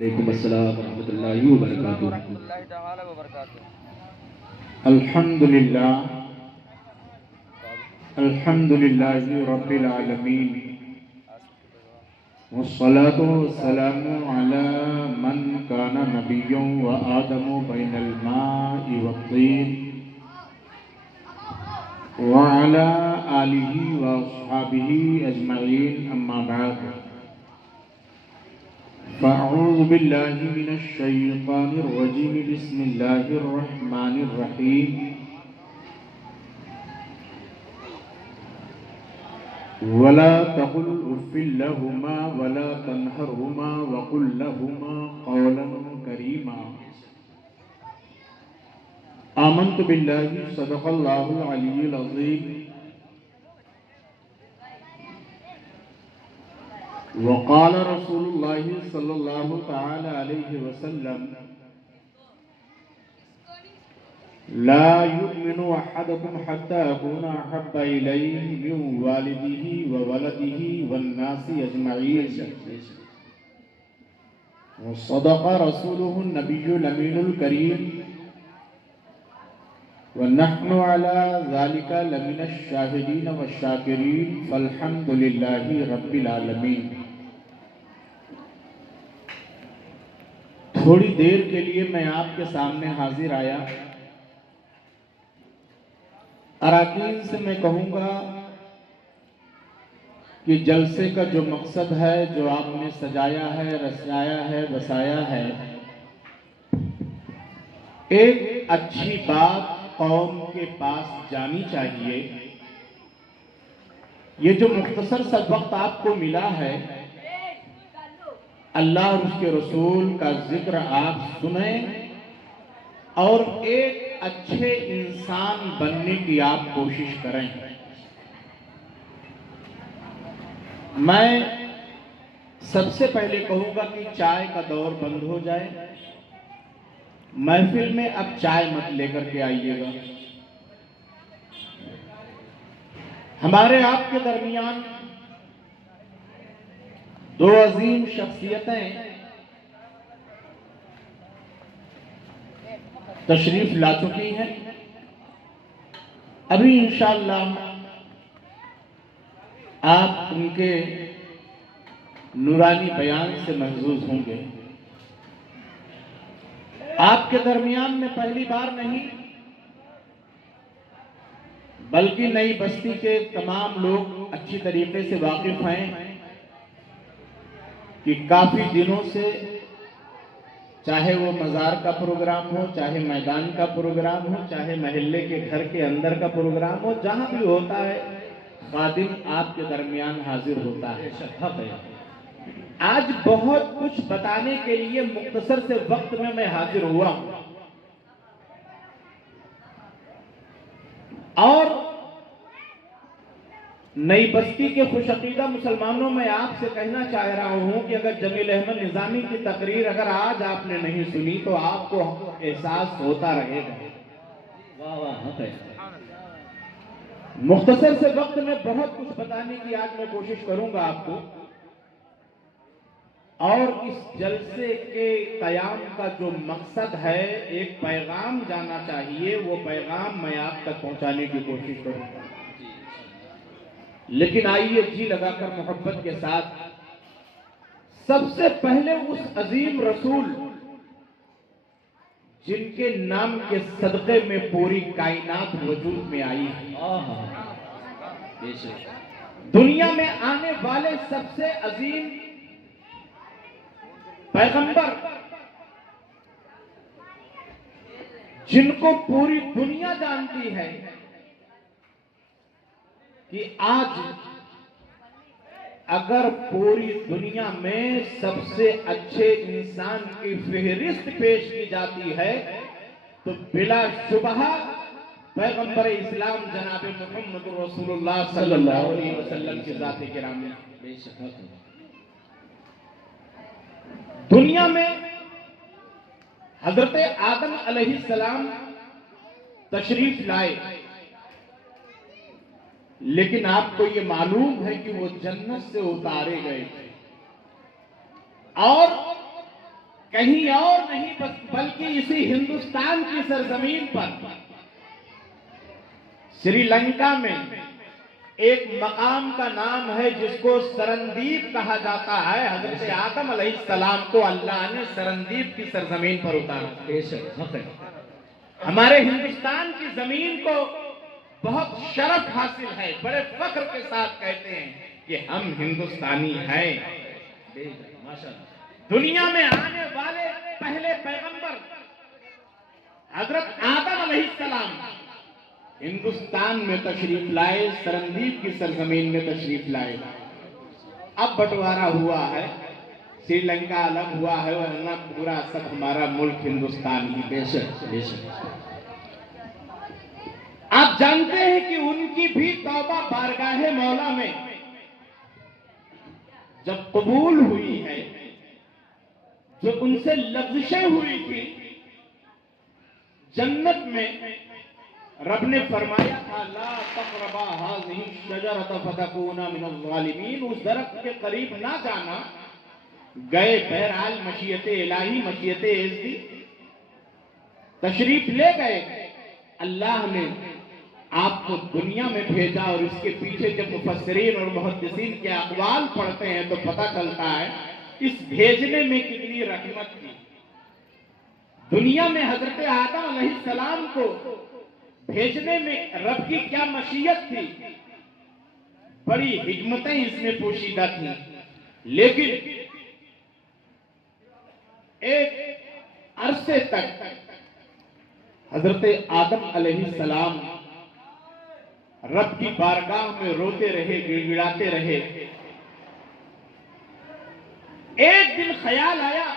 وعلیکم السلام ورحمۃ اللہ وبرکاتہ۔ الحمد للہ رب العالمین، والصلاة والسلام على من كان نبيا وآدم بين الماء والطين وعلى آله وأصحابه أجمعين، أما بعد، فأعوذ بالله من الشيطان الرجيم، بسم الله الرحمن الرحيم، ولا تقل اف لهما ولا تنهرهما وقل لهما قولا كريما. آمنت بالله، صدق الله العلي العظيم، وقال رسول الله صلى الله تعالى عليه وسلم: لا يؤمن أحدكم حتى أكون أحب إليه من والده وولده والناس أجمعين. وصدق رسوله النبي الأمين الكريم، ونحن على ذلك لمن الشاهدين والشاكرين، فالحمد لله رب العالمين. تھوڑی دیر کے لیے میں آپ کے سامنے حاضر آیا. اراکین سے میں کہوں گا کہ جلسے کا جو مقصد ہے، جو آپ نے سجایا ہے، رچایا ہے، بسایا ہے، ایک اچھی بات قوم کے پاس جانی چاہیے. یہ جو مختصر سا وقت آپ کو ملا ہے، اللہ اور اس کے رسول کا ذکر آپ سنیں اور ایک اچھے انسان بننے کی آپ کوشش کریں. میں سب سے پہلے کہوں گا کہ چائے کا دور بند ہو جائے. محفل میں اب چائے مت لے کر کے آئیے گا. ہمارے آپ کے درمیان دو عظیم شخصیتیں تشریف لا چکی ہیں. ابھی انشاءاللہ آپ ان کے نورانی بیان سے محظوظ ہوں گے. آپ کے درمیان میں پہلی بار نہیں بلکہ نئی بستی کے تمام لوگ اچھی طریقے سے واقف ہیں کہ کافی دنوں سے، چاہے وہ مزار کا پروگرام ہو، چاہے میدان کا پروگرام ہو، چاہے محلے کے گھر کے اندر کا پروگرام ہو، جہاں بھی ہوتا ہے خادم آپ کے درمیان حاضر ہوتا ہے. آج بہت کچھ بتانے کے لیے مختصر سے وقت میں حاضر ہوا ہوں، اور نئی بستی کے خوش عقیدہ مسلمانوں میں آپ سے کہنا چاہ رہا ہوں کہ اگر جمیل احمد نظامی کی تقریر اگر آج آپ نے نہیں سنی تو آپ کو احساس ہوتا رہے گا. مختصر سے وقت میں بہت کچھ بتانے کی آج میں کوشش کروں گا آپ کو، اور اس جلسے کے قیام کا جو مقصد ہے، ایک پیغام جانا چاہیے، وہ پیغام میں آپ تک پہنچانے کی کوشش کروں گا. لیکن آئیے جی لگا کر محبت کے ساتھ سب سے پہلے اس عظیم رسول جن کے نام کے صدقے میں پوری کائنات وجود میں آئی ہے، دنیا میں آنے والے سب سے عظیم پیغمبر جن کو پوری دنیا جانتی ہے کہ آج اگر پوری دنیا میں سب سے اچھے انسان کی فہرست پیش کی جاتی ہے تو بلا شبہ پیغمبر اسلام جناب محمد رسول اللہ صلی اللہ علیہ وسلم کی ذات گرامی. دنیا میں حضرت آدم علیہ السلام تشریف لائے، لیکن آپ کو یہ معلوم ہے کہ وہ جنت سے اتارے گئے تھے، اور کہیں اور نہیں بلکہ اسی ہندوستان کی سرزمین پر سری لنکا میں ایک مقام کا نام ہے جس کو سرندیپ کہا جاتا ہے. حضرت آدم علیہ السلام کو اللہ نے سرندیپ کی سرزمین پر اتارا. ہمارے ہندوستان کی زمین کو بہت شرف حاصل ہے, بڑے فخر کے ساتھ کہتے ہیں کہ ہم ہندوستانی ہیں. دنیا میں آنے والے پہلے پیغمبر حضرت آدم علیہ السلام ہندوستان میں تشریف لائے, سرندیپ کی سرزمین میں تشریف لائے. اب بٹوارا ہوا ہے, سری لنکا الگ ہوا ہے, ورنہ پورا سب ہمارا ملک ہندوستان ہی. بے شک آپ جانتے ہیں کہ ان کی بھی توبہ بارگاہ مولا میں جب قبول ہوئی ہے, جو ان سے لفظشیں ہوئی تھی جنت میں, رب نے فرمایا تھا لا تقربا هذه الشجرة فتكونا من الظالمین, اس درخت کے قریب نہ جانا. گئے, بہرحال مشیت الہی, مشیت عزتی, تشریف لے گئے. اللہ نے آپ کو دنیا میں بھیجا, اور اس کے پیچھے جب مفسرین اور محدثین کے اقوال پڑھتے ہیں تو پتہ چلتا ہے اس بھیجنے میں کتنی رحمت تھی. دنیا میں حضرت آدم علیہ السلام کو بھیجنے میں رب کی کیا مشیت تھی, بڑی حکمتیں اس میں پوشیدہ تھیں. لیکن ایک عرصے تک حضرت آدم علیہ السلام رب کی بارگاہ میں روتے رہے, گڑگڑاتے رہے. ایک دن خیال آیا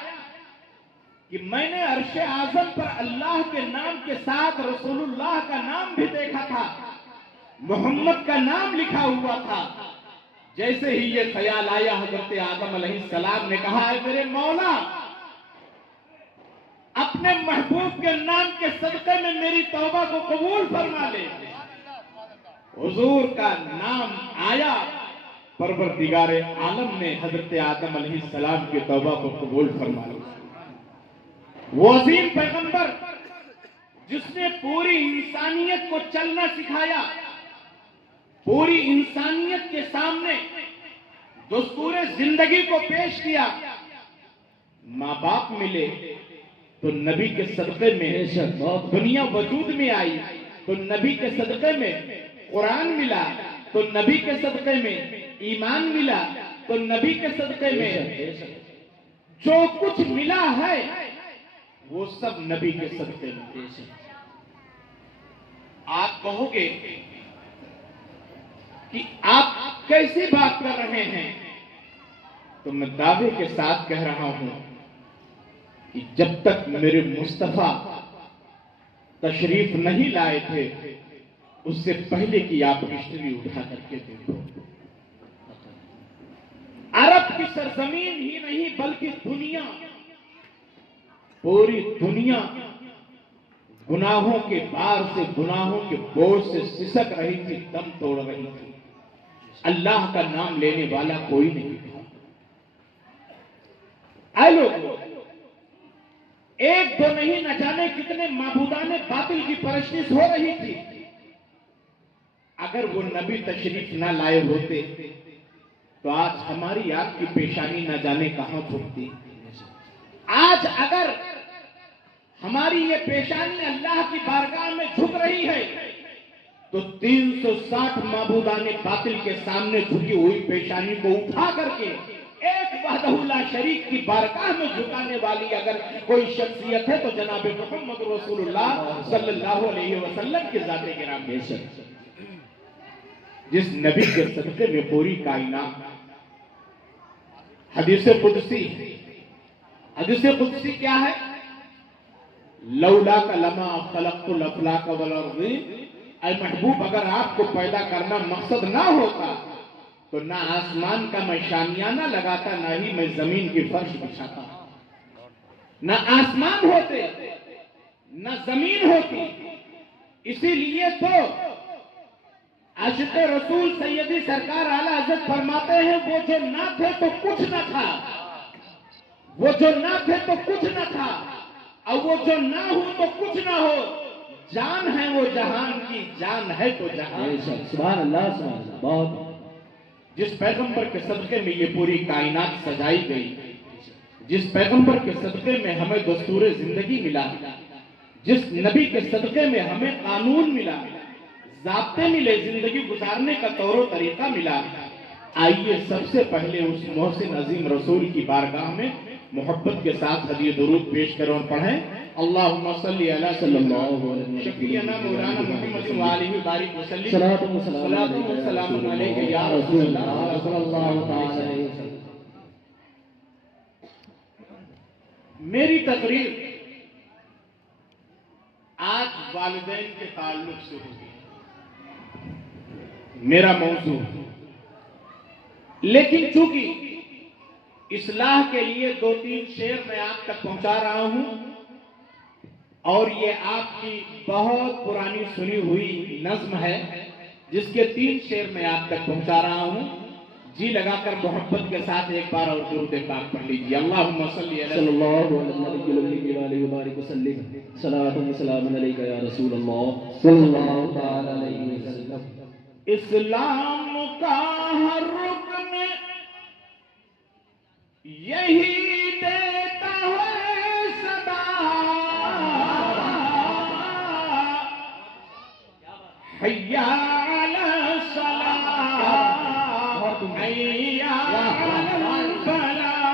کہ میں نے عرش اعظم پر اللہ کے نام کے ساتھ رسول اللہ کا نام بھی دیکھا تھا, محمد کا نام لکھا ہوا تھا. جیسے ہی یہ خیال آیا, حضرت آدم علیہ السلام نے کہا اے میرے مولا, اپنے محبوب کے نام کے صدقے میں میری توبہ کو قبول فرما لے. حضور کا نام آیا, پروردگار عالم نے حضرت آدم علیہ السلام کی توبہ کو قبول فرما لیا. وہ عظیم پیغمبر جس نے پوری انسانیت کو چلنا سکھایا, پوری انسانیت کے سامنے دستور زندگی کو پیش کیا. ماں باپ ملے تو نبی کے صدقے میں دنیا وجود میں آئی, تو نبی کے صدقے میں قرآن ملا, تو نبی کے صدقے میں ایمان ملا, تو نبی کے صدقے میں جو کچھ ملا ہے وہ سب نبی کے صدقے میں. آپ کہو گے کہ آپ کیسی بات کر رہے ہیں, تو میں دعوے کے ساتھ کہہ رہا ہوں کہ جب تک میرے مصطفیٰ تشریف نہیں لائے تھے اس سے پہلے کی آپ ہسٹری اٹھا کر کے دیکھو. عرب کی سرزمین ہی نہیں بلکہ دنیا, پوری دنیا گناہوں کے بار سے, گناہوں کے بوجھ سے سسک رہی تھی, دم توڑ رہی تھی. اللہ کا نام لینے والا کوئی نہیں تھا. اے لوگوں, ایک دو نہیں, نہ جانے کتنے معبودان باطل کی پرستش ہو رہی تھی. اگر وہ نبی تشریف نہ لائے ہوتے تو آج ہماری آپ کی پیشانی نہ جانے کہاں جھکتی. آج اگر ہماری یہ پیشانی اللہ کی بارگاہ میں جھک رہی ہے تو 360 معبودان باطل کے سامنے جھکی ہوئی پیشانی کو اٹھا کر کے ایک وحدہ لا شریک کی بارگاہ میں جھکانے والی اگر کوئی شخصیت ہے تو جناب محمد رسول اللہ صلی اللہ علیہ وسلم کی ذات کرام. بے شک جس نبی کے صدقے میں پوری کائنات. حدیث قدسی کیا ہے؟ لولا کا لما خلقت الافلاک والارضین. اے محبوب, اگر آپ کو پیدا کرنا مقصد نہ ہوتا تو نہ آسمان کا میں شامیانہ لگاتا, نہ ہی میں زمین کی فرش بچھاتا. نہ آسمان ہوتے نہ زمین ہوتی. اسی لیے تو عاشق رسول سیدی سرکار اعلی حضرت فرماتے ہیں وہ جو نہ تھے تو کچھ نہ تھا, وہ جو نہ تھے تو کچھ نہ تھا، اور وہ جو نہ ہو تو کچھ نہ ہو، جان ہے وہ جہان کی، جان ہے تو جہان۔ سبحان اللہ سبحان اللہ، بہت جس پیغمبر کے صدقے میں یہ پوری کائنات سجائی گئی، جس پیغمبر کے صدقے میں ہمیں دستور زندگی ملا، جس نبی کے صدقے میں ہمیں قانون ملا، ضابطے ملے، زندگی گزارنے کا طور و طریقہ ملا، آئیے سب سے پہلے اس محسن عظیم رسول کی بارگاہ میں محبت کے ساتھ ہدیہ درود پیش کریں اور پڑھیں۔ اللہم صلی علی سیدنا شفیعنا مولانا محمد وآلہ بارک وسلم، صلاۃ و سلام علیک یا رسول اللہ صلی اللہ تعالی علیہ وسلم۔ میری تقریر آج والدین کے تعلق سے ہوگی، میرا موضوع، لیکن چونکہ اصلاح کے لیے 2-3 شعر میں آپ تک پہنچا رہا ہوں، اور یہ آپ کی بہت پرانی سنی ہوئی نظم ہے جس کے 3 شعر میں آپ تک پہنچا رہا ہوں، جی لگا کر محبت کے ساتھ ایک بار اور درود پاک پڑھ لیجیے۔ اللہم صلی صلی اللہ علیہ وآلہ وسلم، صلاۃ و سلام علیک یا رسول اللہ صلی اللہ تعالی علیہ وسلم۔ اسلام کا ہر رکن یہی دیتا ہے صدا، حی علی الصلاۃ، حی علی الفلاح،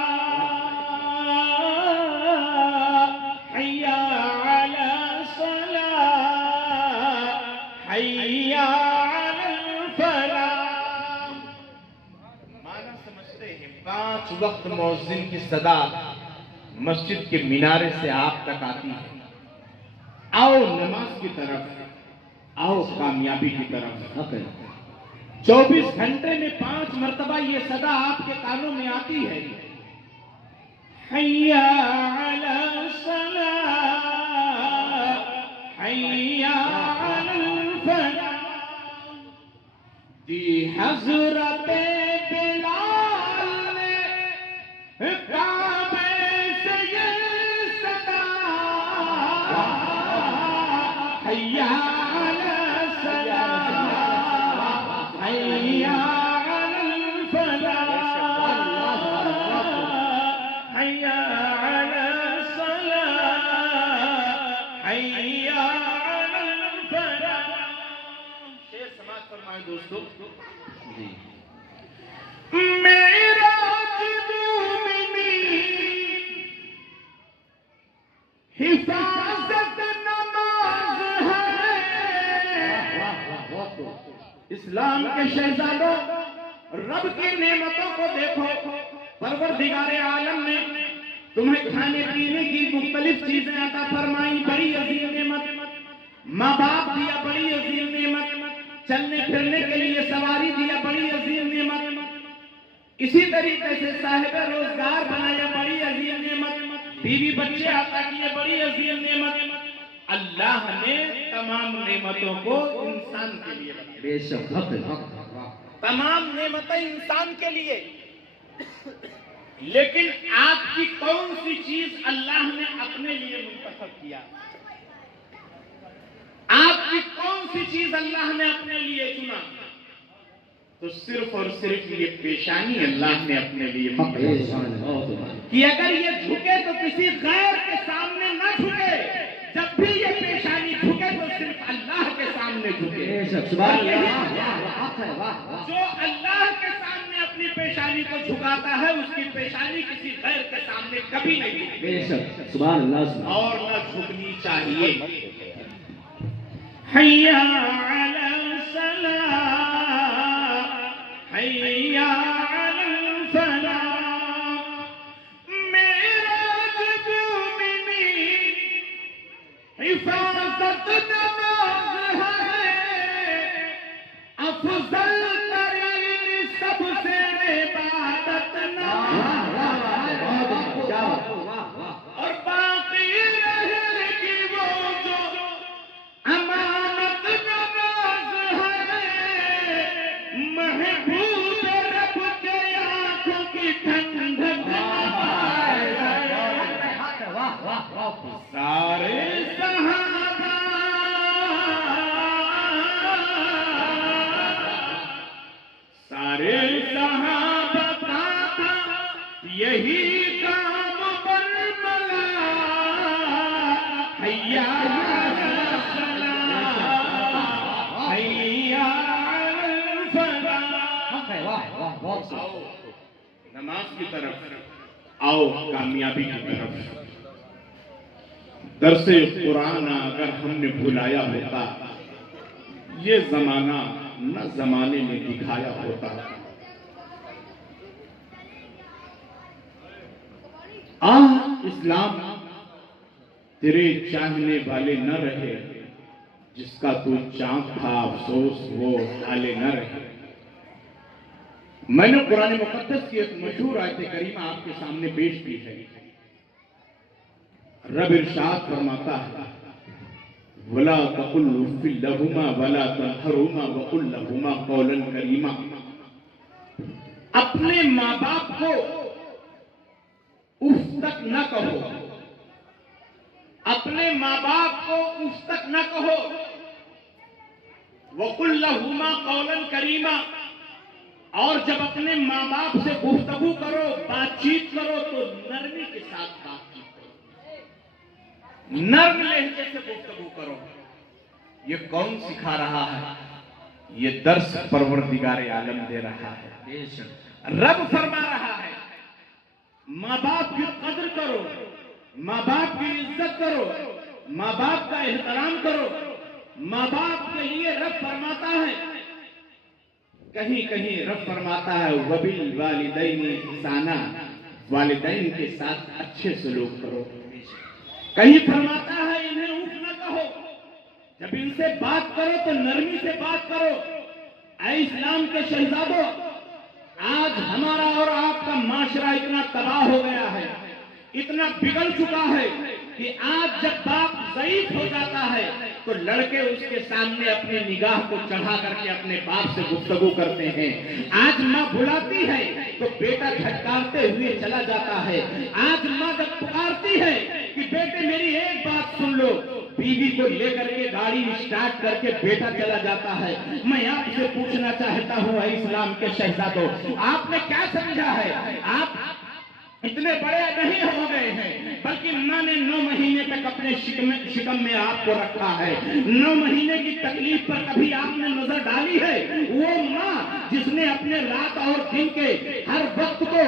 حی علی الصلاۃ، حی علی الفلاح۔ معنی سمجھتے ہیں، 5 وقت مؤذن کی صدا مسجد کے مینارے سے آپ تک آتی ہے، آؤ نماز کی طرف، آؤ کامیابی کی طرف۔ 24 گھنٹے میں 5 مرتبہ یہ صدا آپ کے کانوں میں آتی ہے، حی علی الصلاۃ، حی علی الفلاح۔ دی حضرت بلال نے کعبے سے یہ صدا، حی علی الصلاۃ، حی علی الفلاح، حی علی الصلاۃ، حی علی الفلاح۔ شعر سماعت فرمائیں دوستو۔ معراج مومنین حفاظت نماز ہے، اسلام کے شہزادوں رب کی نعمتوں کو دیکھو، پروردگار عالم نے تمہیں کھانے پینے کی مختلف چیزیں عطا فرمائی، بڑی عظیم نعمت، ماں باپ دیا، بڑی عظیم نعمت، چلنے پھرنے کے لیے سواری دیا، بڑی عظیم نعمت، اسی طریقے سے صاحب روزگار بنایا، بڑی عظیم نعمت، بیوی بچے عطا کیے، بڑی عظیم نعمت۔ اللہ نے تمام نعمتوں کو انسان کے لیے بنایا، بے شک حق ہے، تمام نعمتیں انسان کے لیے، لیکن آپ کی کون سی چیز اللہ نے اپنے لیے منتخب کیا؟ آپ کی کون سی چیز اللہ نے اپنے لیے چنا؟ تو صرف اور صرف یہ پیشانی اللہ نے اپنے لیے منتخب کہ اگر یہ جھکے تو کسی غیر کے سامنے نہ جھکے، جب بھی یہ پیشانی جھکے تو صرف اللہ کے سامنے جھکے۔ جو اللہ کے سامنے اپنی پیشانی کو جھکاتا ہے اس کی پیشانی کسی غیر کے سامنے کبھی نہیں جھکتی، سبحان اللہ، اور نہ جھکنی چاہیے۔ حی علی الصلاۃ، حی علی الفلاح۔ معراج مومنین حفاظت نماز ہے، افضل ترین سب سے عبادت نماز، اور باقی رہے گی وہ جو امانت نماز ہے، محبوب رب کے آنکھوں کی ٹھنڈک نماز ہے۔ سارے صحابہ سارے صحابہ کا تھا یہی کام برملا حیا نماز کی طرف آؤ، کامیابی کی طرف۔ درس قرآن اگر ہم نے بھلایا ہوتا، یہ زمانہ نہ زمانے میں دکھایا ہوتا۔ اسلام تیرے چاہنے والے نہ رہے، جس کا تو چاند تھا افسوس وہ حالے نہ رہے۔ میں نے قرآن مقدس کی ایک مشہور آیت کریمہ آپ کے سامنے پیش کی ہے۔ رب ارشاد فرماتا ہے وَلَا تَقُلْ اُفٍّ لَهُمَا وَلَا تَنْهَرْهُمَا وَقُلْ لَهُمَا قَوْلًا كَرِيمًا۔ اپنے ماں باپ کو اف تک نہ کہو، اپنے ماں باپ کو اف تک نہ کہو۔ وَقُلْ لَهُمَا قَوْلًا كَرِيمًا، اور جب اپنے ماں باپ سے گفتگو کرو، بات چیت کرو تو نرمی کے ساتھ بات چیت کرو، نرم لہجے سے گفتگو کرو۔ یہ کون سکھا رہا ہے؟ یہ درس پروردگار عالم دے رہا ہے۔ رب فرما رہا ہے ماں باپ کی قدر کرو، ماں باپ کی عزت کرو، ماں باپ کا احترام کرو۔ ماں باپ کے لیے رب فرماتا ہے، کہیں کہیں رب فرماتا ہے وَبِالْوَالِدَيْنِ إِحْسَانًا، والدین کے ساتھ اچھے سلوک کرو۔ کہیں فرماتا ہے انہیں اف نہ کہو، جب ان سے بات کرو تو نرمی سے بات کرو۔ اے اسلام کے شہزادوں، آج ہمارا اور آپ کا معاشرہ اتنا تباہ ہو گیا ہے، اتنا بگڑ چکا ہے کہ آج جب باپ ضعیف ہو جاتا ہے تو لڑکے اس کے سامنے اپنی نگاہ کو چڑھا کر کے اپنے باپ سے گفتگو کرتے ہیں۔ آج ماں بلاتی ہے تو بیٹا جھٹکارتے ہوئے چلا جاتا ہے۔ آج ماں جب پکارتی ہے کہ بیٹے میری ایک بات سن لو، بیوی کو لے کر کے گاڑی اسٹارٹ کر کے بیٹا چلا جاتا ہے۔ میں آپ سے پوچھنا چاہتا ہوں اے اسلام کے شہزادوں، آپ نے کیا سمجھا ہے؟ آپ اتنے بڑے نہیں ہو گئے ہیں، بلکہ ماں نے 9 مہینے تک اپنے شکم میں آپ کو رکھا ہے۔ 9 مہینے کی تکلیف پر کبھی آپ نے نظر ڈالی ہے؟ وہ ماں جس نے اپنے رات اور دن کے ہر وقت کو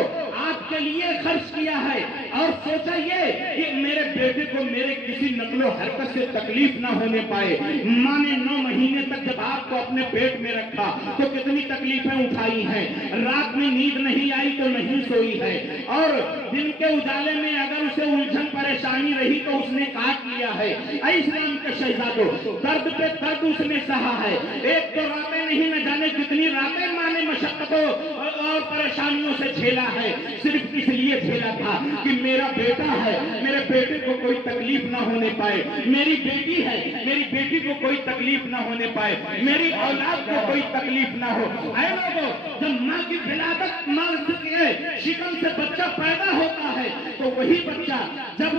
آپ کے لیے خرچ کیا ہے اور سوچا یہ کہ میرے بیٹے کو میرے کسی نقل و حرکت سے تکلیف نہ ہونے پائے۔ ماں نے 9 مہینے تک جب آپ کو اپنے پیٹ میں رکھا تو کتنی تکلیفیں اٹھائی ہیں۔ رات میں نیند نہیں آئی تو نہیں سوئی ہے، اور دن کے اجالے میں اگر اسے الجھن پریشانی رہی تو اس نے کاٹ لیا ہے۔ اے اسلام کے شہزادوں، درد پہ درد اس نے سہا ہے۔ ایک تو راتیں نہیں، نہ جانے کتنی راتیں ماں نے مشقتوں اور پریشانیوں سے جھیلا ہے، صرف اس لیے جھیلا تھا کہ میرا بیٹا ہے، میرے بیٹے کو کوئی تکلیف نہ ہونے پائے، میری بیٹی ہے، میری بیٹی کو کوئی تکلیف نہ ہونے پائے، میری اولاد کو کوئی تکلیف نہ ہو۔ اے لوگوں، جب ماں کی ولادت ماں کے شکم سے بچہ پیدا ہوتا ہے تو وہی بچہ جب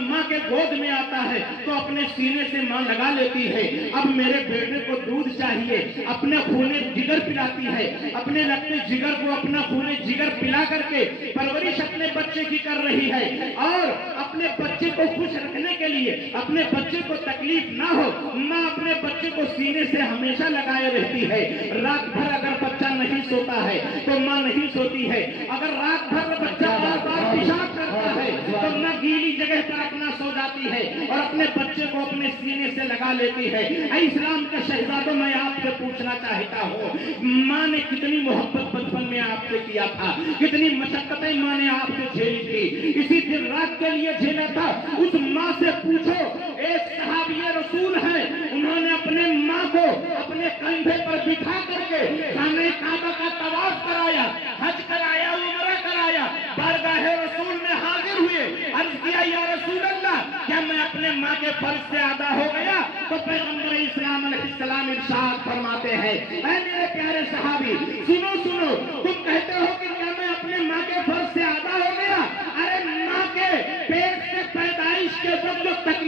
ماں کے گود میں آتا ہے تو اپنے سینے سے ماں لگا لیتی ہے، اب میرے بیٹے کو دودھ چاہیے، اپنے خونے جگر پلاتی ہے، اپنے لگتے جگر کو اپنا خونے جگر پلا کر کے پرورش اپنے بچے کی کر رہی ہے، اور اپنے بچے کو خوش رکھنے کے لیے، اپنے بچے کو تکلیف نہ ہو، ماں اپنے بچے کو سینے سے ہمیشہ لگائے رہتی ہے۔ رات بھر اگر بچہ نہیں سوتا ہے تو ماں نہیں سوتی ہے، اگر رات بھر بچہ بار بار پیشاب کرتا ہے تو ماں گیلی جگہ پر اپنا سو جاتی ہے اور اپنے بچے کو اپنے سینے سے لگا لیتی ہے۔ اے اسلام کے شہزادوں، میں آپ سے پوچھنا چاہتا ہوں، ماں نے کتنی محبت بچپن میں آپ سے کیا تھا، کتنی مشقتیں ماں نے آپ سے جھیلی تھی، اسی دن رات کے لیے جھیلا تھا۔ اس ماں سے پوچھو، ایک صحابی رسول ہے، انہوں نے اپنے ماں کو اپنے کندھے پر بٹھا کر کے خانہ کعبہ کا طواف کرایا، حج کرایا، عمرہ کرایا، بارگاہ رسول میں حاضر ہوئے، عرض کیا یا رسول اللہ، کیا میں اپنے ماں کے فرض سے آدھا ہو گیا؟ تو پیغمبر اسلام علیہ السلام ارشاد فرماتے ہیں، اے میرے پیارے صحابی، سنو سنو، تم کہتے ہو کہ کیا میں اپنے ماں کے فرض سے آدھا ہو گیا؟ ارے ماں کے پیٹ سے پیدائش کے وقت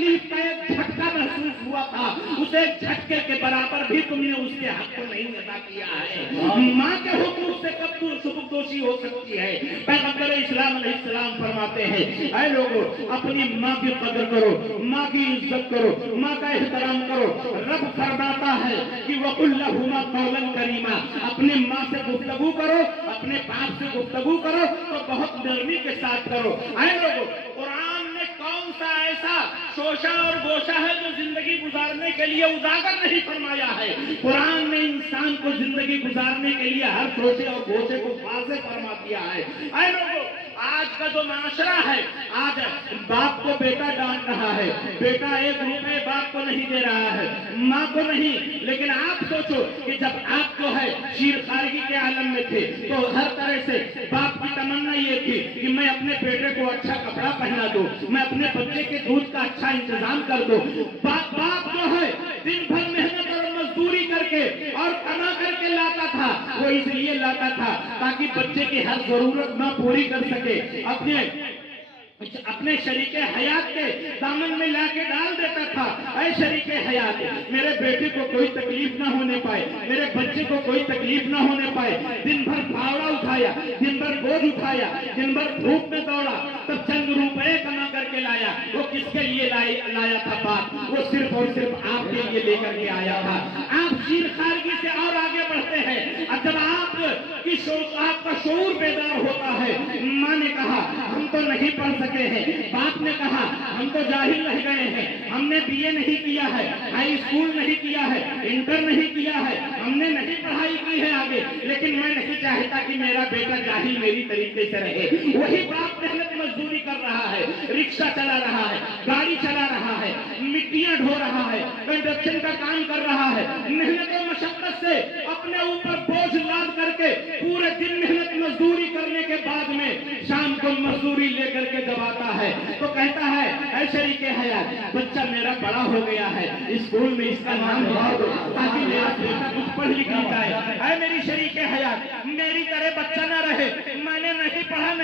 تکلیف کا ایک جھٹکا محسوس ہوا تھا، اس ایک جھٹکے کے برابر بھی تم نے اس کے حق کو نہیں ادا کیا ہے۔ ماں کے حقوق سے کب تو سبکدوشی ہو سکتی ہے؟ پیغمبر اسلام علیہ السلام فرماتے ہیں اے لوگوں اپنی ماں کی قدر کرو، ماں کی عزت کرو، ماں کا احترام کرو۔ رب فرماتا ہے کہ وَقُلْ لَهُمَا قَوْلًا كَرِيمًا، اپنی ماں سے گفتگو کرو، اپنے باپ سے گفتگو کرو تو بہت نرمی کے ساتھ کرو۔ اے لوگوں قرآن نے کون سا ایسا شوشہ اور گوشہ ہے جو زندگی گزارنے کے لیے اجاگر نہیں فرمایا ہے؟ قرآن نے انسان کو زندگی گزارنے کے لیے ہر شوشے اور گوشے کو واضح فرما دیا ہے۔ اے لوگوں آج کا جو معاشرہ ہے، آج باپ کو بیٹا ڈانٹ رہا ہے، بیٹا 1 روپے باپ کو نہیں دے رہا ہے، ماں کو نہیں۔ لیکن آپ سوچو کہ جب آپ جو ہے شیر خارگی کے عالم میں تھے تو ہر طرح سے باپ کی تمنا یہ تھی کہ میں اپنے بیٹے کو اچھا کپڑا پہنا دوں، میں اپنے بچے کے دودھ کا اچھا انتظام کر دوں۔ باپ جو ہے دن بھر محنت اور مزدوری کر کے اور کما کر کے لاتا تھا، وہ اس لیے لاتا تھا تاکہ بچے کی ہر ضرورت نہ پوری کر سکے، اپنے شریک حیات کے دامن میں لا کے ڈال دیتا تھا۔ اے شریک حیات، میرے بیٹے کو کوئی تکلیف نہ ہونے پائے، میرے بچے کو کوئی تکلیف نہ ہونے پائے۔ دن بھر پھاوڑا اٹھایا، دن بھر بوجھ اٹھایا، دن بھر دھوپ میں دوڑا، تب چند روپے کما کر کے لایا۔ وہ کس کے لیے لایا تھا باپ؟ وہ صرف اور صرف آپ کے لیے لے کر کے آیا تھا۔ آپ شیر خارگی سے اور آگے بڑھتے ہیں، جب آپ کا شعور بیدار ہوتا ہے۔ ماں نے کہا ہم تو نہیں پڑھ سکے ہیں، باپ نے کہا ہم تو جاہل رہ گئے ہیں، ہم نے BA نہیں کیا ہے، ہائی اسکول نہیں کیا ہے، انٹر نہیں کیا ہے، ہم نے نہیں پڑھائی کی ہے آگے، لیکن میں نہیں چاہتا کہ میرا بیٹا جاہل میری طریقے سے رہے۔ وہی باپ محنت مزدوری کر رہا ہے، رکشہ چلا رہا ہے، گاڑی چلا رہا ہے، مٹیاں ڈھو رہا ہے، کنسٹرکشن کا کام کر رہا ہے، محنت و مشقت سے اپنے اوپر بوجھ لاد کر کے پورے دن محنت مزدوری کرنے کے بعد میں شام کو مزدوری لے کر کے جب آتا ہے تو کہتا ہے اے شریک حیات، بچہ میرا بڑا ہو گیا ہے، اسکول میں اس کا نام لکھا دو تاکہ میرا بیٹا کچھ پڑھ لکھ لیتا ہے۔ اے میری شریک حیات، میری طرح بچہ نہ رہے، میں نے نہیں پڑھا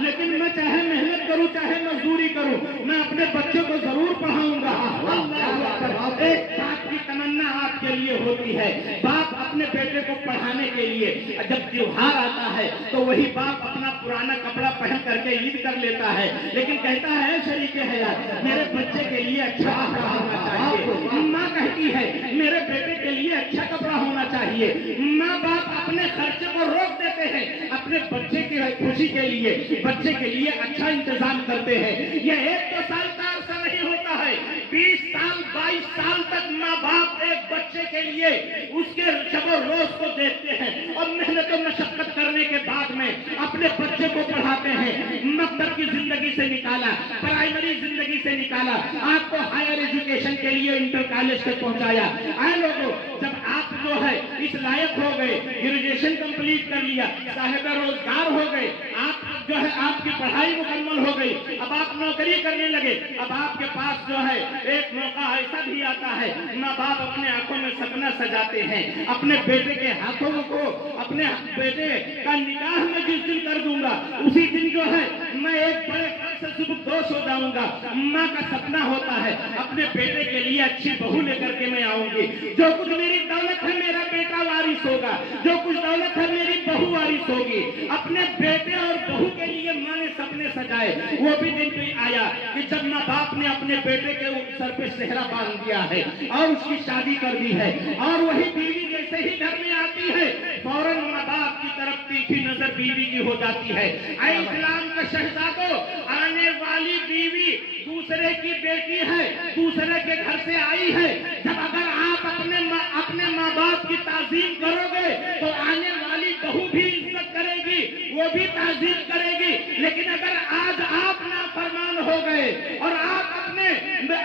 لیکن میں چاہے محنت کروں چاہے مزدوری کروں، میں اپنے بچے کو ضرور پڑھاؤں گا۔ اللہ اکبر۔ ایک باپ کی تمنا آپ کے لیے ہوتی ہے، باپ اپنے بیٹے کو پڑھانے کے لیے جب تیوہار آتا ہے تو وہی باپ اپنا پرانا کپڑا پہن کر کے عید کر لیتا ہے، لیکن کہتا ہے شریک حیات میرے بچے کے لیے اچھا کپڑا ہونا چاہیے۔ ماں کہتی ہے میرے بیٹے کے لیے اچھا کپڑا ہونا چاہیے۔ ماں باپ اپنے خرچے کو روک دیتے ہیں، اپنے بچے کی خوشی کے لیے بچے کے لیے اچھا انتظام کرتے ہیں۔ یہ 1-2 سال کا عرصہ نہیں ہوتا ہے، 20 سال 22 سال تک ماں باپ ایک بچے کے لیے اس کے شب و روز کو دیکھتے ہیں اور محنت و مشقت کرنے کے بعد میں اپنے بچے کو پڑھاتے ہیں۔ مکتب کی زندگی سے نکالا، پرائمری زندگی سے نکالا، آپ کو ہائر ایجوکیشن کے لیے انٹر کالج تک پہنچایا۔ اے لوگوں جب آپ جو ہے اس لائق ہو گئے، گریجویشن کمپلیٹ کر لیا، صاحب روزگار ہو گئے، آپ جو ہے آپ کی پڑھائی مکمل ہو گئی، اب آپ نوکری کرنے لگے، اب آپ کے پاس جو ہے ایک موقع ایسا بھی آتا ہے، ماں باپ اپنے آنکھوں میں سپنا سجاتے ہیں اپنے بیٹے کے ہاتھوں کو، اپنے بیٹے کا نکاح میں جس دن کر دوں گا اسی دن جو ہے میں ایک بڑے فرد سے سبکدوش ہو جاؤں گا۔ ماں کا سپنا ہوتا ہے اپنے بیٹے کے لیے اچھی بہو لے کر کے میں آؤں گی، جو کچھ میری دولت ہے میرا بیٹا وارث ہوگا، جو کچھ دولت ہے میری بہو وارث ہوگی۔ اپنے بیٹے اور بہو کے لیے ماں نے سپنے سجائے، وہ بھی دن بھی آیا کہ جب ماں باپ نے اپنے بیٹے کے سر پہ صحرا باندھ دیا ہے اور اس کی شادی کر دی ہے، اور وہی بیوی جیسے ہی گھر میں آتی ہے فوراً ماں باپ کی طرف تیکھی نظر بیوی کی ہو جاتی ہے۔ اے اسلام کا شہزادو، آنے والی بیوی دوسرے کی بیٹی ہے، دوسرے کے گھر سے آئی ہے، جب اگر آپ اپنے ماں باپ کی تعظیم کرو گے تو آنے والی بہو بھی عزت کرے گی، وہ بھی تعظیم کرے گی۔ لیکن اگر آج آپ نافرمان ہو گئے اور آپ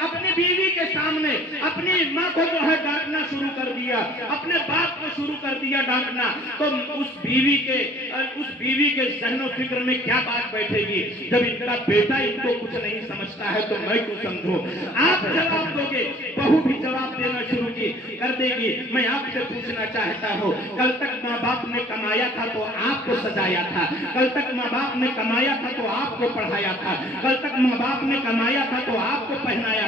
اپنی بیوی کے سامنے اپنی ماں کو جو ہے ڈانٹنا شروع کر دیا، اپنے باپ کو شروع کر دیا ڈانٹنا، تو اس بیوی کے ذہن و فکر میں کیا بات بیٹھے گی؟ جب ان کا بیٹا ان کو کچھ نہیں سمجھتا ہے تو میں کیوں سمجھوں؟ آپ جواب دو گے، بہو بھی جواب دینا شروع کر دے گی۔ میں آپ سے پوچھنا چاہتا ہوں، کل تک ماں باپ نے کمایا تھا تو آپ کو سجایا تھا، کل تک ماں باپ نے کمایا تھا تو آپ کو پڑھایا تھا، کل تک ماں باپ نے کمایا تھا تو آپ کو پہنایا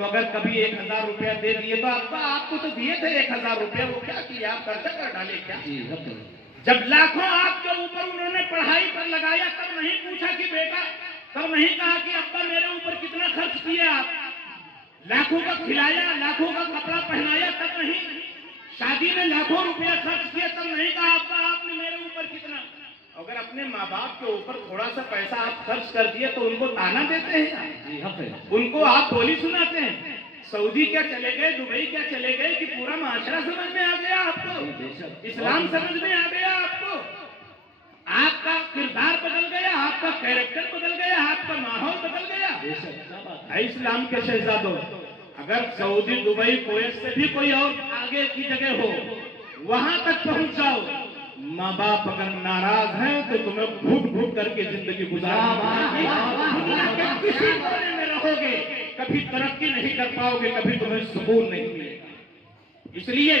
تو اگر کبھی 1000 روپیہ دے دیے تو آپ کو تو دیے تھے 1000 روپیہ، وہ کیا کیا آپ خرچہ کر ڈالے کیا؟ جب لاکھوں آپ کے اوپر انہوں نے پڑھائی پر لگایا تب نہیں پوچھا کہ بیٹا، تب نہیں کہا کہ ابا میرے اوپر کتنا خرچ کیا آپ، لاکھوں کا کھلایا، لاکھوں کا کپڑا پہنایا تب نہیں، شادی میں لاکھوں روپیہ خرچ کیا تب نہیں کہا ابا آپ نے میرے اوپر کتنا۔ اگر اپنے ماں باپ کے اوپر تھوڑا سا پیسہ آپ خرچ کر دیے تو ان کو تانا دیتے ہیں، ان کو آپ بولی سناتے ہیں۔ سعودی کیا چلے گئے، دبئی کیا چلے گئے کہ پورا معاشرہ سمجھ میں آ گیا آپ کو، اسلام سمجھ میں آ گیا آپ کو، آپ کا کردار بدل گیا، آپ کا کیریکٹر بدل گیا، آپ کا ماحول بدل گیا۔ اے اسلام کے شہزادوں، اگر سعودی، دبئی، کویت سے بھی کوئی اور آگے کی جگہ ہو وہاں تک پہنچ جاؤ، ماں باپ اگر ناراض ہیں تو تمہیں گھٹ گھٹ کر کے زندگی گزارنی دنیا کے کسی کونے میں رہو گے کبھی ترقی نہیں کر پاؤ گے، کبھی تمہیں سکون نہیں ملے گا۔ اس لیے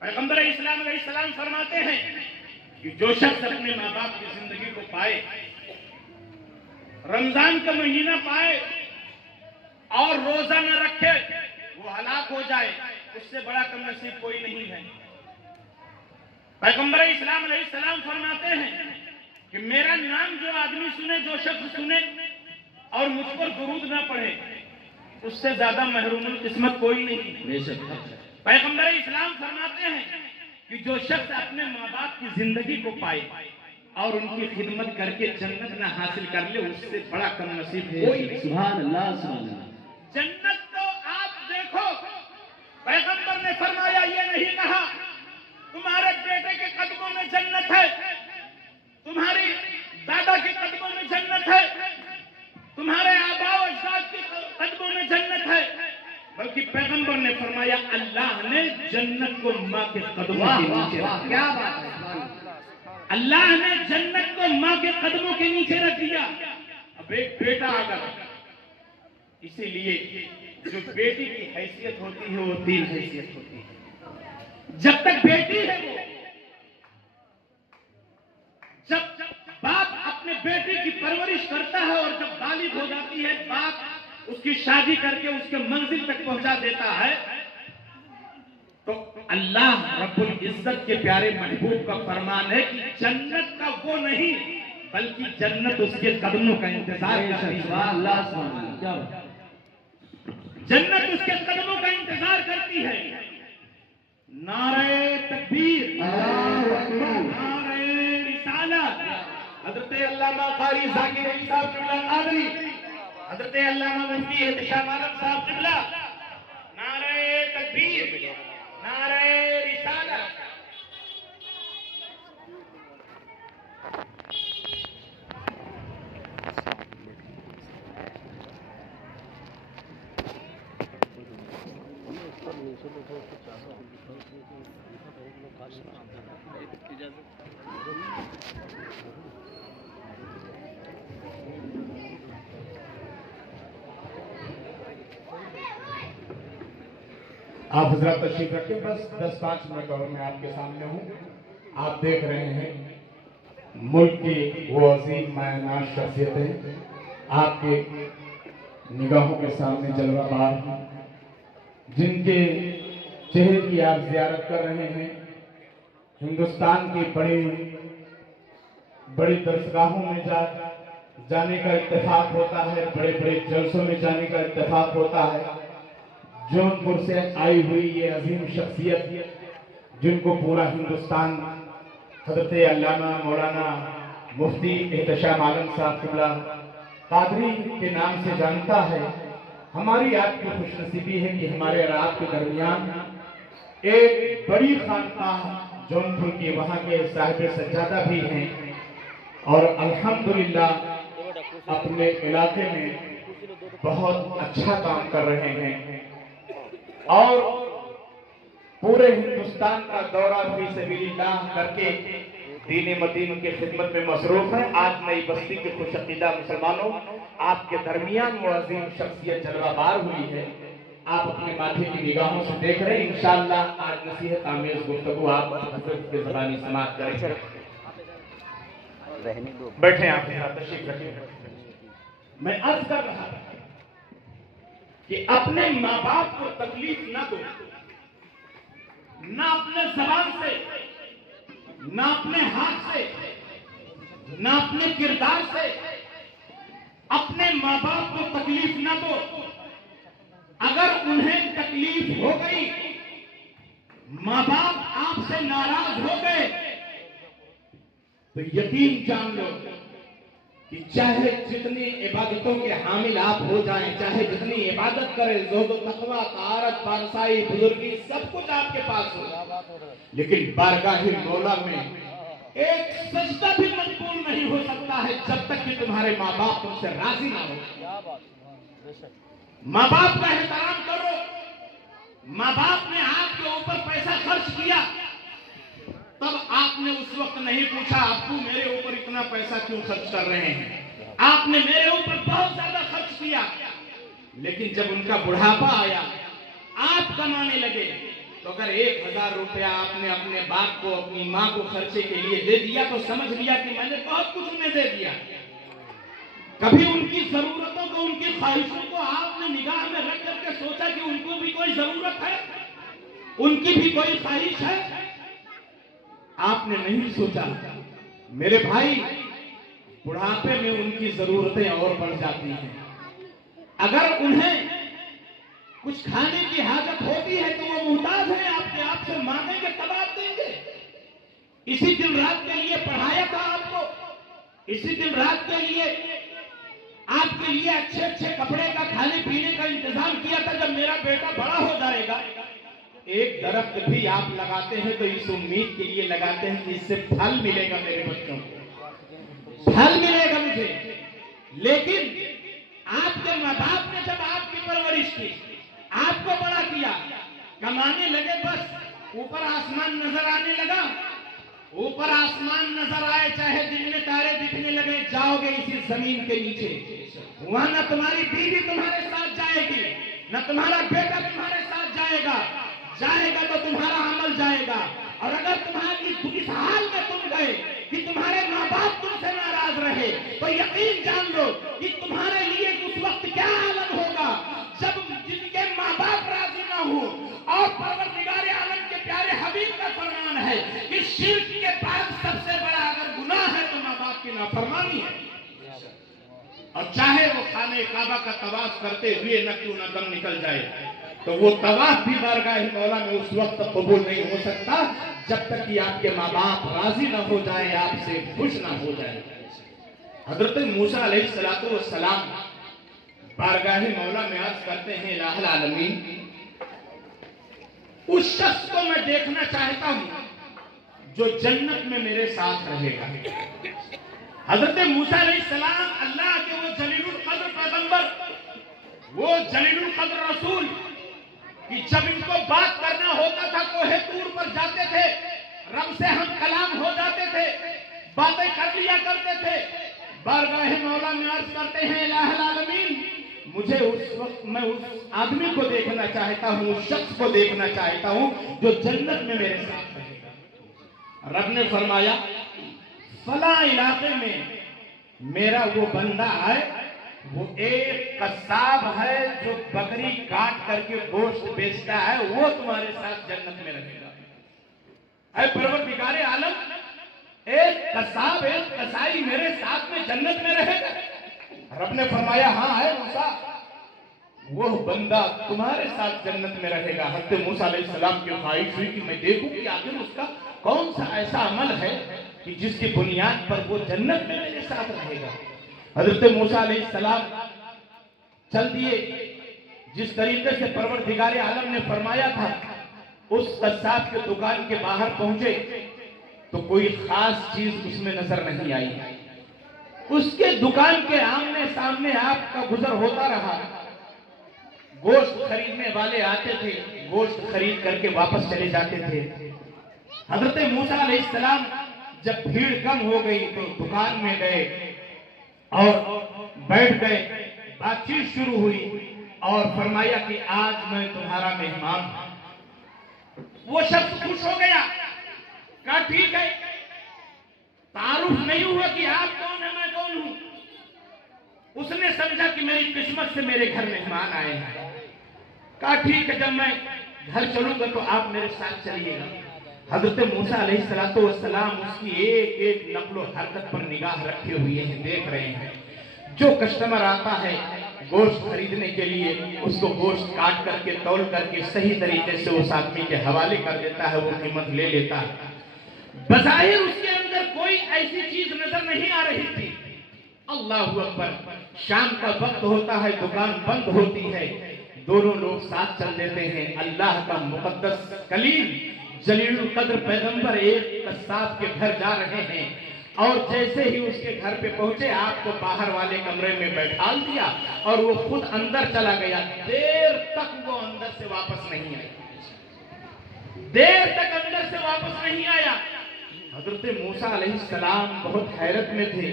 پیغمبر اسلام علیہ السلام فرماتے ہیں کہ جو شخص اپنے ماں باپ کی زندگی کو پائے، رمضان کا مہینہ پائے اور روزہ نہ رکھے، وہ ہلاک ہو جائے، اس سے بڑا کم نصیب کوئی نہیں ہے۔ پیغمبر اسلام علیہ السلام فرماتے ہیں کہ میرا نام جو آدمی سنے، جو شخص سنے اور مجھ پر درود نہ پڑھے، اس سے زیادہ محروم القسمت کوئی نہیں۔ پیغمبر اسلام فرماتے ہیں کہ جو شخص اپنے ماں باپ کی زندگی کو پائے اور ان کی خدمت کر کے جنت نہ حاصل کر لے، اس سے بڑا کم نصیب کوئی نہیں۔ سبحان اللہ، سبحان اللہ۔ جنت تو آپ دیکھو، پیغمبر نے فرمایا، یہ نہیں کہا تمہارے بیٹے کے قدموں میں جنت ہے، تمہاری دادا کے قدموں میں جنت ہے، تمہارے آباء و اجداد کے قدموں میں جنت ہے، بلکہ پیغمبر نے فرمایا اللہ نے جنت کو ماں کے قدموں کے نیچے رکھ دیا۔ کیا بات ہے، اللہ نے جنت کو ماں کے قدموں کے نیچے رکھ دیا۔ اب ایک بیٹا اگر، اسی لیے جو بیٹی کی حیثیت ہوتی ہے وہ 3 حیثیت ہوتی ہے۔ جب تک بیٹی ہے وہ، جب باپ اپنے بیٹی کی پرورش کرتا ہے اور جب بالغ ہو جاتی ہے، باپ اس کی شادی کر کے اس کے منزل تک پہنچا دیتا ہے، تو اللہ رب العزت کے پیارے محبوب کا فرمان ہے کہ جنت کا وہ نہیں بلکہ جنت اس کے قدموں کا انتظار کرتی ہے۔ جنت اس کے قدموں کا انتظار کرتی ہے۔ نعرہ تکبیر، نعرہ رسالت، حضرت علامہ قاری ذاکر علی صاحب قبلہ قادری، حضرت علامہ مفتی احتشام عالم صاحب قبلہ، نعرہ تکبیر، نعرہ رسالت۔ آپ حضرات تشریف رکھیں، بس 10-5 منٹ اور میں آپ کے سامنے ہوں۔ آپ دیکھ رہے ہیں ملک کی وہ عظیم مایہ شخصیتیں آپ کے نگاہوں کے سامنے جلوہ بار ہیں، جن کے چہرے کی آپ زیارت کر رہے ہیں۔ ہندوستان کی بڑی درسگاہوں میں جانے کا اتفاق ہوتا ہے، بڑے بڑے جلسوں میں جانے کا اتفاق ہوتا ہے۔ جونپور سے آئی ہوئی یہ عظیم شخصیت جن کو پورا ہندوستان حضرت علامہ مولانا مفتی احتشام عالم صاحب قبلہ قادری کے نام سے جانتا ہے، ہماری آپ کی خوش نصیبی ہے کہ ہمارے اور آپ کے درمیان ایک بڑی خانقاہ جونپور کی وہاں کے صاحب سجادہ بھی ہیں اور الحمدللہ اپنے علاقے میں بہت اچھا کام کر رہے ہیں اور پورے ہندوستان کا دورہ فی سبیل اللہ کر کے دین مدین کی خدمت میں مصروف ہے۔ آج نئی بستی کے خوش عقیدہ مسلمانوں، آپ کے درمیان وہ عظیم شخصیت جلوہ بار ہوئی ہے، آپ اپنے ماتھے کی نگاہوں سے دیکھ رہے ہیں۔ انشاءاللہ آج نصیحت آمیز گفتگو آپ حضرت کے زبانی سماعت کریں گے۔ بیٹھیں آپ یہاں، تشریف رکھیں۔ میں عرض کر رہا تھا کہ اپنے ماں باپ کو تکلیف نہ دو، نہ اپنے زبان سے، نہ اپنے ہاتھ سے، نہ اپنے کردار سے اپنے ماں باپ کو تکلیف نہ دو۔ اگر انہیں تکلیف ہو گئی، ماں باپ آپ سے ناراض ہو گئے، تو یقین جان لو کہ چاہے جتنی عبادتوں کے حامل آپ ہو جائیں، چاہے جتنی عبادت کریں، زہد و تقوی، طہارت، پارسائی، بزرگی، سب کچھ آپ کے پاس ہو، لیکن بارگاہ مولا میں ایک سجدہ بھی مقبول نہیں ہو سکتا ہے جب تک کہ تمہارے ماں باپ تم سے راضی نہ ہو۔ ماں باپ کا احترام کرو۔ ماں باپ نے آپ کے اوپر پیسہ خرچ کیا، تب آپ نے اس وقت نہیں پوچھا ابو میرے اوپر اتنا پیسہ کیوں خرچ کر رہے ہیں، آپ نے میرے اوپر بہت زیادہ خرچ کیا۔ لیکن جب ان کا بڑھاپا آیا، آپ کمانے لگے، تو اگر 1000 روپیہ آپ نے اپنے باپ کو، اپنی ماں کو خرچے کے لیے دے دیا تو سمجھ لیا کہ میں نے بہت کچھ انہیں دے دیا۔ کبھی ان کی ضرورتوں کو، ان کی خواہشوں کو آپ نے نگاہ میں رکھ کر کے سوچا کہ ان کو بھی کوئی ضرورت ہے، ان کی بھی کوئی خواہش ہے؟ آپ نے نہیں سوچا۔ میرے بھائی، بڑھاپے میں ان کی ضرورتیں اور بڑھ جاتی ہیں۔ اگر انہیں کچھ کھانے کی حاجت ہوتی ہے تو وہ محتاج ہیں، آپ سے مانگیں گے تب آپ دیں گے۔ اسی دن رات کے لیے پڑھایا تھا آپ کو، اسی دن رات کے لیے آپ کے لیے اچھے اچھے کپڑے کا، کھانے پینے کا انتظام کیا تھا۔ جب میرا بیٹا بڑا ہو جائے گا، ایک درخت بھی آپ لگاتے ہیں تو اس امید کے لیے لگاتے ہیں کہ اس سے پھل ملے گا، میرے بچوں کو پھل ملے گا مجھے۔ لیکن آپ کے ماں باپ نے جب آپ کی پرورش کی، آپ کو بڑا کیا، کمانے لگے، بس اوپر آسمان نظر آنے لگا، اوپر آسمان نظر آئے، چاہے دن میں تارے دکھنے لگے، جاؤ گے اسی زمین کے نیچے۔ وہاں نہ تمہاری بیوی تمہارے ساتھ جائے گی، نہ تمہارا بیٹا تمہارے ساتھ جائے گا تو تمہارا عمل جائے گا۔ اور اگر تمہاری اس حال میں تم گئے کہ تمہارے ماں باپ تم سے ناراض رہے، تو یقین جان لو کہ تمہارے لیے اس وقت کیا عالم ہوگا جب جن کے ماں باپ راضی نہ ہو۔ اور پروردگار عالم کے پیارے حبیب کا فرمان ہے کہ شرک کے بعد سب سے بڑا اگر گناہ ہے تو ماں باپ کی نافرمانی ہے۔ اور چاہے وہ خانہ کعبہ کا طواف کرتے ہوئے نہ کیوں نہ دم نکل جائے، تو وہ طواف بھی بارگاہ مولا میں اس وقت قبول نہیں ہو سکتا جب تک کہ آپ کے ماں باپ راضی نہ ہو جائے، آپ سے خوش نہ ہو جائے۔ حضرت موسیٰ علیہ السلام بارگاہ مولا میں عرض کرتے ہیں الہ العالمین، اس شخص کو میں دیکھنا چاہتا ہوں جو جنت میں میرے ساتھ رہے گا۔ حضرت موسیٰ علیہ السلام اللہ کے وہ جلیل القدر پیغمبر، وہ جلیل القدر رسول کہ جب ان کو بات کرنا ہوتا تھا کوہ طور پر جاتے تھے، رب سے ہم کلام ہو جاتے تھے، باتیں کر لیا کرتے تھے۔ بارگاہ مولا میں عرض کرتے ہیں الہ العالمین، مجھے اس وقت میں اس آدمی کو دیکھنا چاہتا ہوں، اس شخص کو دیکھنا چاہتا ہوں جو جنت میں میرے ساتھ رہے گا۔ رب نے فرمایا فلاں علاقے میں میرا وہ بندہ ہے، وہ ایک قصاب ہے جو بکری کاٹ کر کے گوشت بیچتا ہے، وہ تمہارے ساتھ جنت میں رہے گا۔ اے پروردگار عالم، ایک قصاب، ایک قصائی میرے ساتھ میں جنت میں رہے گا؟ رب نے فرمایا ہاں ہے موسیٰ، وہ بندہ تمہارے ساتھ جنت میں رہے گا۔ حضرت موسیٰ علیہ السلام کی خواہش ہوئی کہ میں دیکھوں کہ آخر اس کا کون سا ایسا عمل ہے کہ جس کی بنیاد پر وہ جنت میں میرے ساتھ رہے گا۔ حضرت موسیٰ علیہ السلام چل دیے، جس طریقے سے پروردگار عالم نے فرمایا تھا۔ اس قصاب کے دکان کے باہر پہنچے تو کوئی خاص چیز اس میں نظر نہیں آئی۔ اس کے دکان کے آمنے سامنے آپ کا گزر ہوتا رہا، گوشت خریدنے والے آتے تھے، گوشت خرید کر کے واپس چلے جاتے تھے۔ حضرت موسیٰ علیہ السلام جب بھیڑ کم ہو گئی تو دکان میں گئے اور بیٹھ گئے، بات چیت شروع ہوئی اور فرمایا کہ آج میں تمہارا مہمان ہوں۔ وہ شخص خوش ہو گیا، کہا ٹھیک ہے، تعارف نہیں ہوا کہ آپ کون ہیں میں کون ہوں۔ اس نے سمجھا کہ میری قسمت سے میرے گھر مہمان آئے ہیں۔ کہا ٹھیک ہے جب میں گھر چلوں گا تو آپ میرے ساتھ چلیے گا۔ حضرت موسیٰ علیہ السلام اس کی ایک ایک نقل و حرکت پر نگاہ رکھے ہوئے ہیں، دیکھ رہے ہیں۔ جو کسٹمر آتا ہے گوشت خریدنے کے لیے، اس کو گوشت کاٹ کر کے تول کر کے صحیح طریقے سے اس آدمی کے حوالے کر دیتا ہے، وہ قیمت لے لیتا ہے۔ بظاہر اس کے اندر کوئی ایسی چیز نظر نہیں آ رہی تھی۔ اللہ اکبر، شام کا وقت ہوتا ہے، دکان بند ہوتی ہے، دونوں لوگ ساتھ چل دیتے ہیں۔ اللہ کا مقدس کلیم جلیل القدر پیغمبر ایک قصاب کے گھر جا رہے ہیں، اور جیسے ہی اس کے گھر پہ پہنچے آپ کو باہر والے کمرے میں بیٹھال دیا اور وہ خود اندر چلا گیا۔ دیر تک وہ اندر سے واپس نہیں آیا، دیر تک اندر سے واپس نہیں آیا۔ حضرت موسیٰ علیہ السلام بہت حیرت میں تھے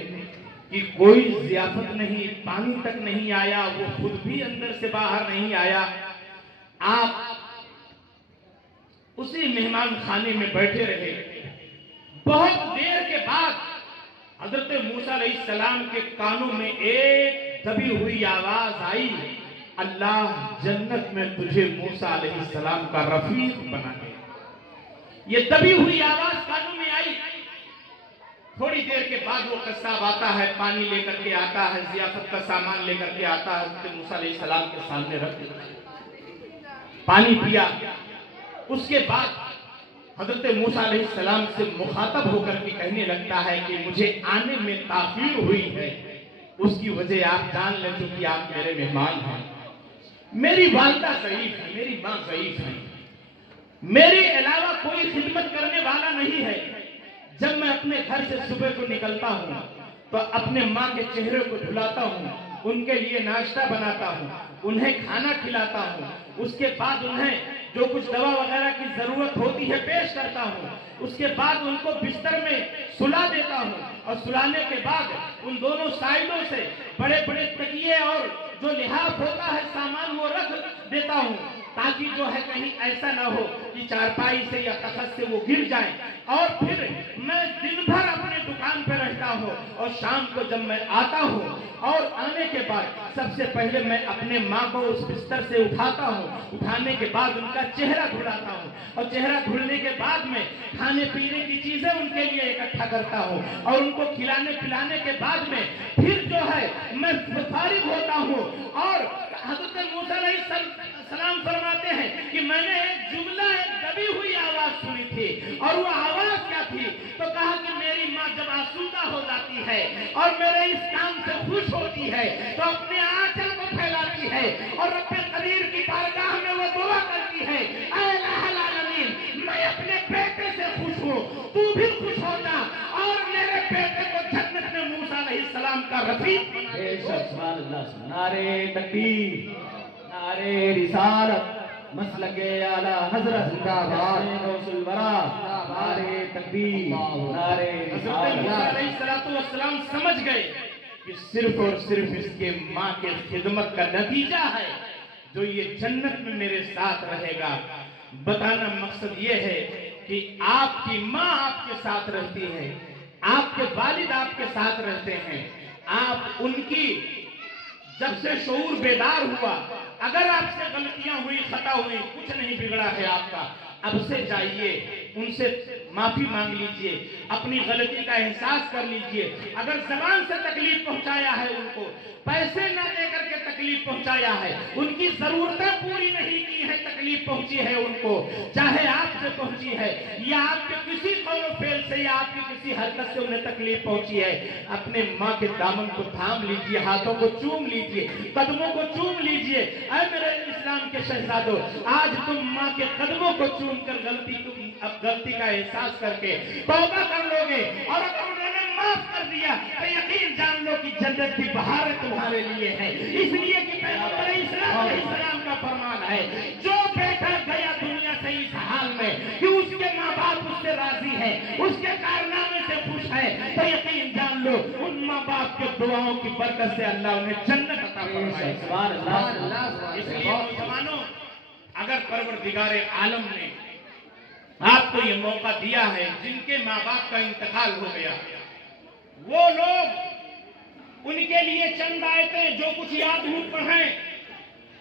کہ کوئی ضیافت نہیں، پانی تک نہیں آیا، وہ خود بھی اندر سے باہر نہیں آیا۔ آپ اسی مہمان خانے میں بیٹھے رہے۔ بہت دیر کے بعد حضرت موسیٰ علیہ السلام کے کانوں میں ایک دبی ہوئی آواز آئی، اللہ جنت میں تجھے موسیٰ علیہ السلام کا رفیق بنا دے۔ یہ دبی ہوئی آواز کانوں میں آئی۔ تھوڑی دیر کے بعد وہ قصاب آتا ہے، پانی لے کر کے آتا ہے، ضیافت کا سامان لے کر کے آتا ہے، حضرت موسیٰ علیہ السلام کے سامنے رکھ دیتا ہے۔ پانی پیا۔ اس کے بعد حضرت موسیٰ علیہ السلام سے مخاطب ہو کر کے کہنے لگتا ہے کہ مجھے آنے میں تاخیر ہوئی ہے، اس کی وجہ آپ جان لیں چونکہ آپ میرے مہمان ہیں۔ میری والدہ ضعیف ہے، میری ماں ضعیف ہے، میرے علاوہ کوئی خدمت کرنے والا نہیں ہے۔ جب میں اپنے گھر سے صبح کو نکلتا ہوں تو اپنے ماں کے چہرے کو دھلاتا ہوں، ان کے لیے ناشتہ بناتا ہوں، انہیں کھانا کھلاتا ہوں، اس کے بعد انہیں جو کچھ دوا وغیرہ کی ضرورت ہوتی ہے پیش کرتا ہوں، اس کے بعد ان کو بستر میں سلا دیتا ہوں، اور سلانے کے بعد ان دونوں سائیڈوں سے بڑے بڑے تکیے اور جو لحاف ہوتا ہے سامان وہ رکھ دیتا ہوں، تاکہ جو ہے کہیں ایسا نہ ہو کہ چارپائی سے یا تخت سے وہ گر جائیں۔ اور پھر میں دن بھر اپنے دکان پہ رہتا ہوں، اور شام کو جب میں آتا ہوں اور آنے کے بعد سب سے پہلے میں اپنے ماں کو اس بستر سے اٹھاتا ہوں، اٹھانے کے بعد ان کا چہرہ دھلاتا ہوں، اور چہرہ دھلنے کے بعد میں کھانے پینے کی چیزیں ان کے لیے اکٹھا کرتا ہوں، اور ان کو کھلانے پلانے کے بعد میں پھر جو ہے میں فارغ ہوتا ہوں۔ اور حضرت موسیٰ علیہ السلام فرماتے ہیں کہ میں نے ایک جملہ، ایک دبی ہوئی آواز سنی تھی، اور وہ آواز کیا تھی؟ تو کہا کہ میری ماں جب آسودہ ہو جاتی ہے اور میرے اس کام سے خوش ہوتی ہے تو اپنے آنچل کو پھیلاتی ہے اور رب قدیر کی بارگاہ میں وہ دعا کرتی ہے، اے الہ العالمین، میں اپنے بیٹے سے خوش ہوں، تو بھی خوش ہو جا اور میرے بیٹے کو جنت میں موسیٰ علیہ السلام کا رفیق بنا دے۔ سبحان اللہ، نعرے تکبیر، نعرے رسالت، مسلک اعلی حضرت زندہ باد، غوث الورا، نعرے تکبیر، نعرے حضرت موسیٰ رسالت۔ علیہ السلام سمجھ گئے کہ صرف اور صرف اس کے ماں کے خدمت کا نتیجہ ہے جو یہ جنت میں میرے ساتھ رہے گا۔ بتانا مقصد یہ ہے کہ آپ کی ماں آپ کے ساتھ رہتی ہے، آپ کے والد آپ کے ساتھ رہتے ہیں، آپ ان کی جب سے شعور بیدار ہوا، اگر آپ سے غلطیاں ہوئی، خطا ہوئی، کچھ نہیں بگڑا ہے آپ کا، اب سے جائیے ان سے معافی مانگ لیجئے، اپنی غلطی کا احساس کر لیجئے۔ اگر زبان سے تکلیف پہنچایا ہے ان کو، پیسے نہ دے کر کے تکلیف پہنچایا ہے، ان کی ضرورتیں پوری نہیں کی ہیں، تکلیف پہنچی ہے ان کو، چاہے آپ سے پہنچی ہے یا آپ کے کسی قول و فعل سے یا آپ کی کسی حرکت سے انہیں تکلیف پہنچی ہے، اپنے ماں کے دامن کو تھام لیجئے، ہاتھوں کو چوم لیجئے، قدموں کو چوم لیجئے۔ اے میرے اسلام کے شہزادوں، آج تم ماں کے قدموں کو چوم کر غلطی کا احساس کر کے توبہ کر لو گے، اور اگر انہوں نے معاف کر دیا تو یقین جان لو کہ جنت کی بہاریں تمہارے لیے ہے، اس لیے کہ پیغمبر اسلام علیہ السلام کا فرمان ہے، جو بیٹا گیا دنیا سے اس حال میں کہ اس کے ماں باپ اس سے راضی ہے، اس کے کارنامے سے خوش ہے، تو یقین جان لو ان ماں باپ کے دعاؤں کی برکت سے اللہ انہیں جنت عطا فرمائے۔ سبحان اللہ۔ اس لیے نوجوانوں، اگر پروردگار عالم نے آپ کو یہ موقع دیا ہے، جن کے ماں باپ کا انتقال ہو گیا، وہ لوگ ان کے لیے چند آیتیں جو کچھ یاد ہوں پڑھیں،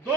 2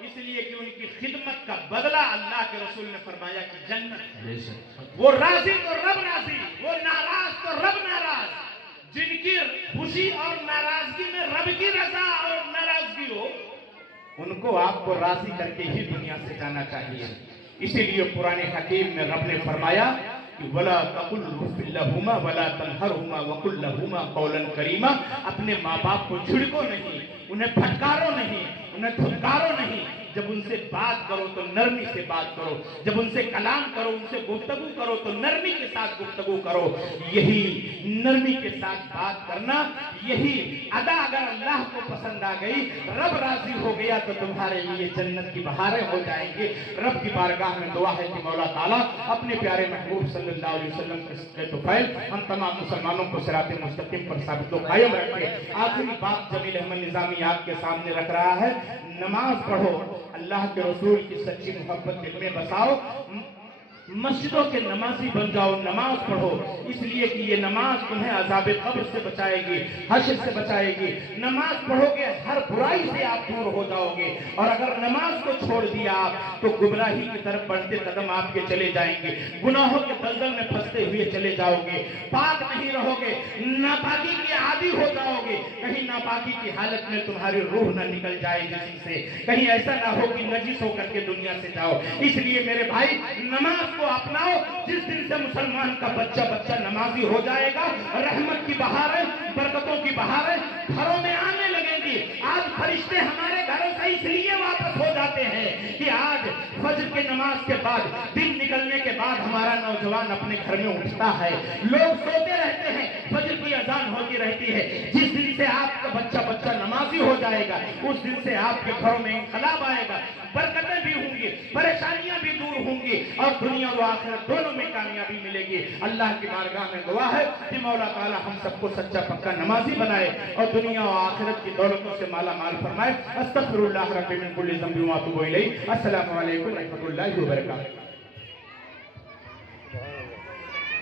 اس لیے کہ ان کی خدمت کا بدلہ اللہ کے رسول نے فرمایا کہ جنت ہے۔ وہ راضی تو رب راضی، وہ ناراض تو رب ناراض۔ جن کی خوشی اور ناراضگی میں رب کی رضا اور ناراضگی ہو، ان کو آپ کو راضی کر کے ہی دنیا سے جانا چاہیے۔ اسی لیے قرآن حکیم میں رب نے فرمایا کہ وَلَا تَقُلْ رُفٍ لَهُمَا وَلَا تَنْهَرْهُمَا وَقُلْ لَهُمَا قَوْلًا كَرِيمًا۔ اپنے ماں باپ کو جھڑکو نہیں، انہیں پھٹکارو نہیں، انہیں دھتکارو نہیں۔ جب ان سے بات کرو تو نرمی سے بات کرو، جب ان سے کلام کرو، ان سے گفتگو کرو تو نرمی کے ساتھ گفتگو کرو۔ یہی نرمی کے ساتھ بات کرنا، یہی ادا اگر اللہ کو پسند آ گئی، رب راضی ہو گیا تو تمہارے لیے جنت کی بہاریں ہو جائیں گے۔ رب کی بارگاہ میں دعا ہے کہ مولا تعالیٰ اپنے پیارے محبوب صلی اللہ علیہ وسلم کے طفیل ہم تمام مسلمانوں کو صراط مستقیم پر ثابت و قائم رکھے۔ آخری بات جمیل احمد نظامی آپ کے سامنے رکھ رہا ہے، نماز پڑھو، اللہ کے رسول کی سچی محبت دل میں بساؤ، مسجدوں کے نمازی بن جاؤ، نماز پڑھو، اس لیے کہ یہ نماز تمہیں عذاب قبر سے بچائے گی، حشر سے بچائے گی۔ نماز پڑھو گے ہر برائی سے آپ دور ہو جاؤ گے، اور اگر نماز کو چھوڑ دیا آپ تو گمراہی کی طرف بڑھتے قدم آپ کے چلے جائیں گے، گناہوں کے دلدل میں پھنستے ہوئے چلے جاؤ گے، پاک نہیں رہو گے، ناپاکی کے عادی ہو جاؤ گے۔ کہیں ناپاکی کی حالت میں تمہاری روح نہ نکل جائے جسم سے، کہیں ایسا نہ ہو کہ نجس ہو کر کے دنیا سے جاؤ۔ اس لیے میرے بھائی نماز کو اپناؤ۔ جس دن سے مسلمان کا بچہ نمازی ہو جائے گا، رحمت کی بہاریں، برکتوں کی بہاریں گھروں میں آنے لگیں گی۔ آج فرشتے ہمارے گھروں سے اس لیے واپس ہو جاتے ہیں کہ آج فجر کی نماز کے بعد، دن نکلنے کے بعد ہمارا نوجوان اپنے گھر میں اٹھتا ہے۔ لوگ سوتے رہتے ہیں، فجر کی اذان ہوتی رہتی ہے۔ جس دن سے آپ کا بچہ نمازی ہو جائے گا، اس دن سے آپ کے گھروں میں انقلاب آئے گا، برکتیں بھی ہوں گی، پریشانیاں بھی دور ہوں گی، اور دنیا و آخرت دونوں میں کامیابی ملے گی۔ اللہ کی بارگاہ میں دعا ہے کہ مولا تعالیٰ ہم سب کو سچا پکا نمازی بنائے اور دنیا و آخرت کی دولتوں سے مالا مال فرمائے۔ استغفر اللہ رب من کل ذنب و اتوب الیہ۔ السلام علیکم ورحمۃ اللہ وبرکاتہ۔